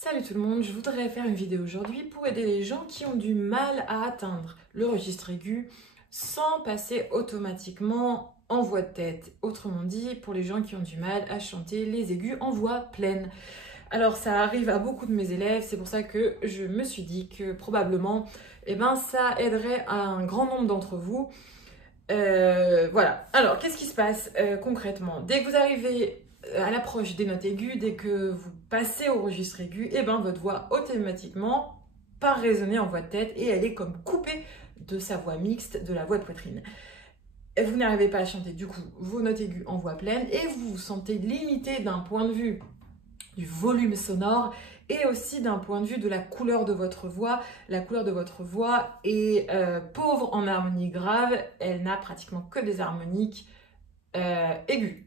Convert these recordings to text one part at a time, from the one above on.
Salut tout le monde, je voudrais faire une vidéo aujourd'hui pour aider les gens qui ont du mal à atteindre le registre aigu sans passer automatiquement en voix de tête. Autrement dit, pour les gens qui ont du mal à chanter les aigus en voix pleine. Alors ça arrive à beaucoup de mes élèves, c'est pour ça que je me suis dit que probablement ça aiderait un grand nombre d'entre vous. Voilà, alors qu'est-ce qui se passe concrètement? Dès que vous arrivez à l'approche des notes aiguës, dès que vous passez au registre aigu, votre voix automatiquement part résonner en voix de tête et elle est comme coupée de sa voix mixte, de la voix de poitrine. Et vous n'arrivez pas à chanter du coup vos notes aiguës en voix pleine et vous vous sentez limité d'un point de vue du volume sonore et aussi d'un point de vue de la couleur de votre voix. La couleur de votre voix est pauvre en harmonie grave, elle n'a pratiquement que des harmoniques aiguës.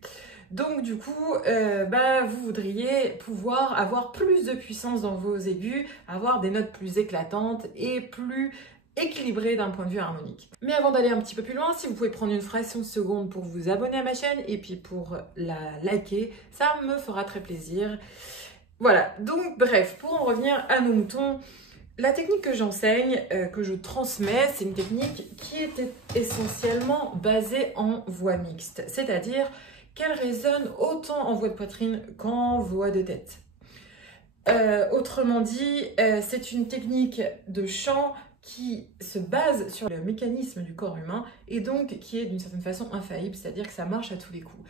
Donc du coup, vous voudriez pouvoir avoir plus de puissance dans vos aigus, avoir des notes plus éclatantes et plus équilibrées d'un point de vue harmonique. Mais avant d'aller un petit peu plus loin, si vous pouvez prendre une fraction de seconde pour vous abonner à ma chaîne et puis pour la liker, ça me fera très plaisir. Voilà, donc bref, pour en revenir à nos moutons, la technique que j'enseigne, que je transmets, c'est une technique qui est essentiellement basée en voix mixte, c'est-à-dire qu'elle résonne autant en voix de poitrine qu'en voix de tête. Autrement dit, c'est une technique de chant qui se base sur le mécanisme du corps humain et donc qui est d'une certaine façon infaillible, c'est-à-dire que ça marche à tous les coups.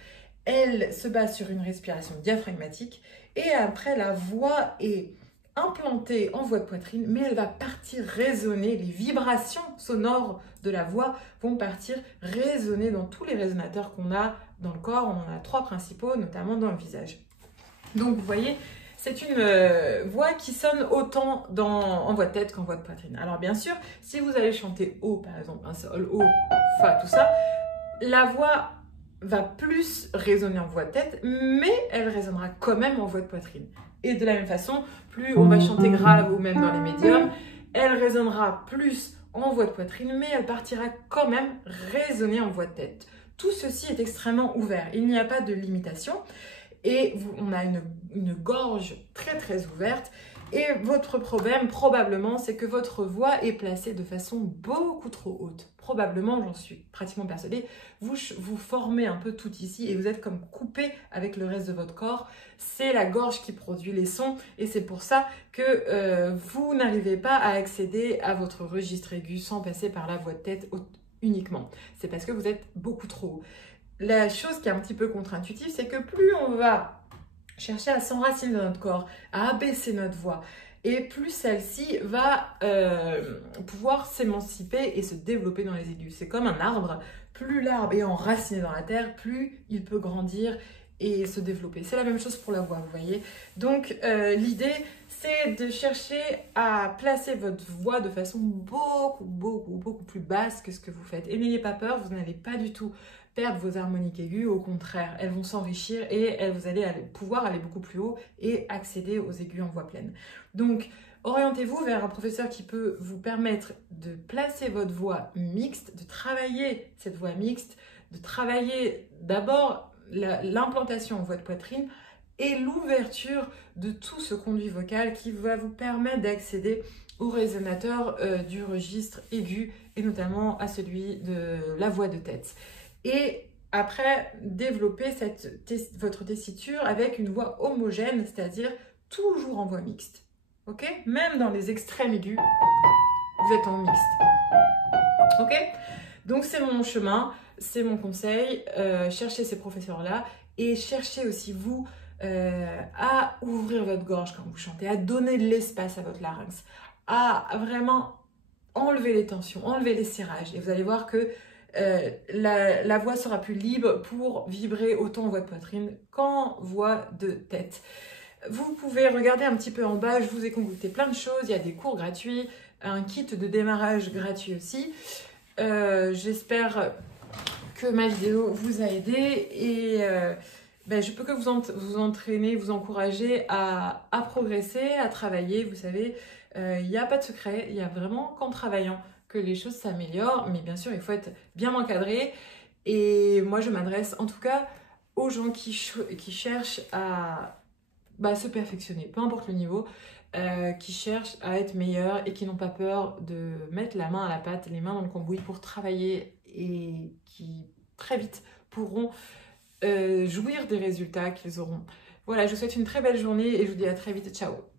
Elle se base sur une respiration diaphragmatique et après la voix est implantée en voix de poitrine, mais elle va partir résonner, les vibrations sonores de la voix vont partir résonner dans tous les résonateurs qu'on a dans le corps. On en a 3 principaux, notamment dans le visage. Donc vous voyez, c'est une voix qui sonne autant en voix de tête qu'en voix de poitrine. Alors bien sûr, si vous allez chanter haut, par exemple, un sol, haut, fa, tout ça, la voix va plus résonner en voix de tête, mais elle résonnera quand même en voix de poitrine. Et de la même façon, plus on va chanter grave ou même dans les médiums, elle résonnera plus en voix de poitrine, mais elle partira quand même résonner en voix de tête. Tout ceci est extrêmement ouvert, il n'y a pas de limitation et on a une gorge très ouverte. Et votre problème, probablement, c'est que votre voix est placée de façon beaucoup trop haute. Probablement, j'en suis pratiquement persuadée, vous formez un peu tout ici et vous êtes comme coupé avec le reste de votre corps. C'est la gorge qui produit les sons et c'est pour ça que vous n'arrivez pas à accéder à votre registre aigu sans passer par la voix de tête uniquement. C'est parce que vous êtes beaucoup trop haut. La chose qui est un petit peu contre-intuitive, c'est que plus on va chercher à s'enraciner dans notre corps, à abaisser notre voix, et plus celle-ci va pouvoir s'émanciper et se développer dans les aigus. C'est comme un arbre, plus l'arbre est enraciné dans la terre, plus il peut grandir et se développer. C'est la même chose pour la voix, vous voyez. Donc l'idée, c'est de chercher à placer votre voix de façon beaucoup plus basse que ce que vous faites. Et n'ayez pas peur, vous n'allez pas du tout perdre vos harmoniques aiguës, au contraire, elles vont s'enrichir et vous allez pouvoir aller beaucoup plus haut et accéder aux aigus en voix pleine. Donc, orientez-vous vers un professeur qui peut vous permettre de placer votre voix mixte, de travailler cette voix mixte, de travailler d'abord l'implantation en voix de poitrine et l'ouverture de tout ce conduit vocal qui va vous permettre d'accéder au résonateur du registre aigu et notamment à celui de la voix de tête. Et après, développer votre tessiture avec une voix homogène, c'est-à-dire toujours en voix mixte. Ok? Même dans les extrêmes aigus, vous êtes en mixte. Ok? Donc c'est mon chemin, c'est mon conseil. Cherchez ces professeurs-là et cherchez aussi vous à ouvrir votre gorge quand vous chantez, à donner de l'espace à votre larynx, à vraiment enlever les tensions, enlever les serrages. Et vous allez voir que la voix sera plus libre pour vibrer autant en voix de poitrine qu'en voix de tête. Vous pouvez regarder un petit peu en bas, je vous ai concocté plein de choses, il y a des cours gratuits, un kit de démarrage gratuit aussi. J'espère que ma vidéo vous a aidé et je peux que vous entraîner, vous encourager à progresser, à travailler. Vous savez, il n'y a pas de secret, il y a vraiment qu'en travaillant que les choses s'améliorent, mais bien sûr, il faut être bien encadré. Et moi, je m'adresse en tout cas aux gens qui cherchent à se perfectionner, peu importe le niveau, qui cherchent à être meilleurs et qui n'ont pas peur de mettre la main à la pâte, les mains dans le cambouis pour travailler et qui très vite pourront jouir des résultats qu'ils auront. Voilà, je vous souhaite une très belle journée et je vous dis à très vite. Ciao!